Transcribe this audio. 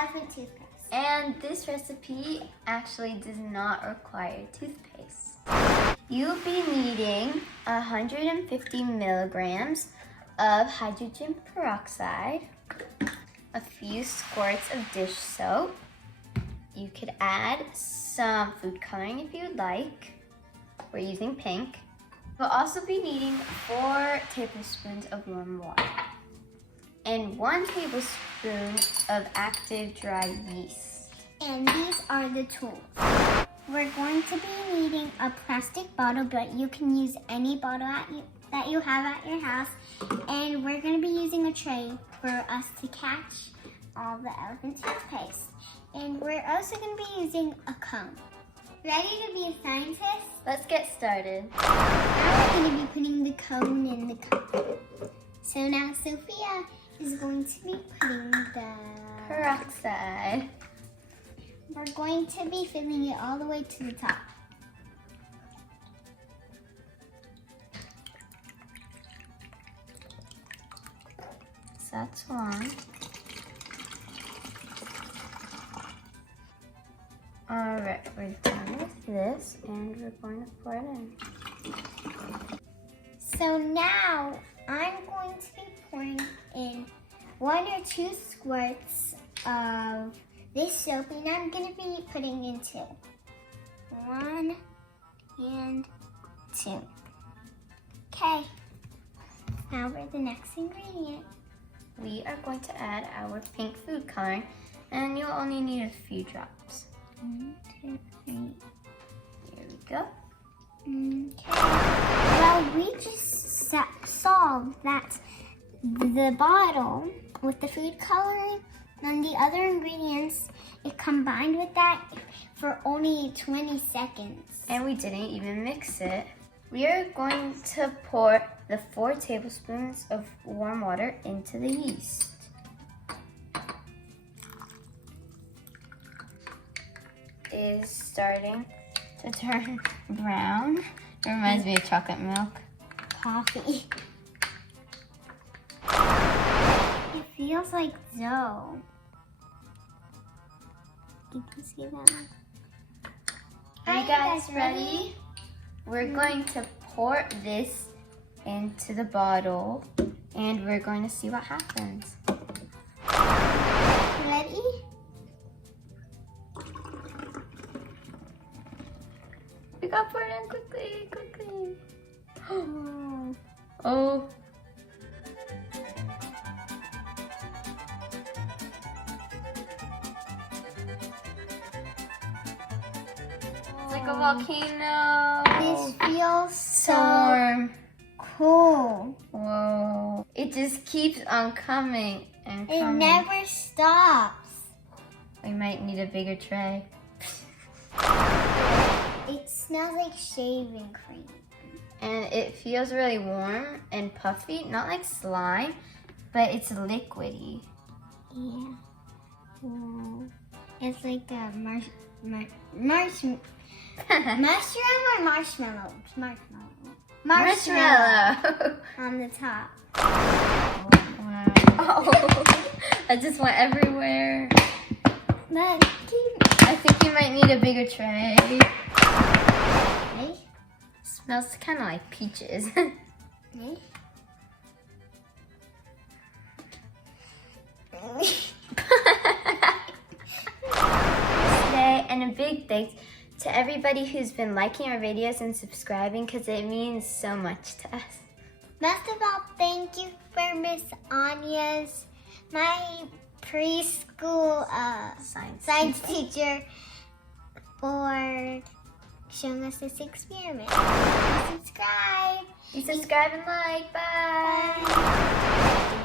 elephant toothpaste. And this recipe actually does not require toothpaste. You'll be needing 150 milligrams of hydrogen peroxide, a few squirts of dish soap. You could add some food coloring if you would like. We're using pink. We'll also be needing 4 tablespoons of warm water and 1 tablespoon of active dry yeast. And these are the tools. We're going to be needing a plastic bottle, but you can use any bottle that you have at your house. And we're going to be using a tray for us to catch all the elephant toothpaste. And we're also going to be using a comb. Ready to be a scientist? Let's get started. Now we're going to be putting the cone in the cup. So now Sophia is going to be putting the Peroxide. We're going to be filling it all the way to the top. So that's 1. Alright, we're done with this and we're going to pour it in. So now I'm going to be pouring in 1 or 2 squirts of this soap, and I'm going to be putting in 2. 1 and 2. Okay, now for the next ingredient. We are going to add our pink food coloring, and you'll only need a few drops. 1, 2, 3. Here we go. Okay. Well, we just saw that the bottle with the food coloring and the other ingredients, it combined with that for only 20 seconds. And we didn't even mix it. We are going to pour the 4 tablespoons of warm water into the yeast. It is starting to turn brown. It reminds me of chocolate milk. Coffee. It feels like dough. You can see that. Are you guys ready? We're going to pour this into the bottle and we're going to see what happens. Ready? We got poured in quickly, quickly. Oh. It's like a volcano. This feels so warm. cool. Whoa. It just keeps on coming and coming. It never stops. We might need a bigger tray. It smells like shaving cream. And it feels really warm and puffy, not like slime, but it's liquidy. Yeah. Wow. It's like a mushroom or marshmallow? Marshmallow. On the top. Wow. Oh, that just went everywhere. But I think you might need a bigger tray. Hey? Smells kind of like peaches. Hey? Today, and a big thanks to everybody who's been liking our videos and subscribing because it means so much to us. Best of all, thank you for Miss Anya's, my preschool science teacher, for showing us this experiment. Subscribe. You subscribe and like. Bye. Bye.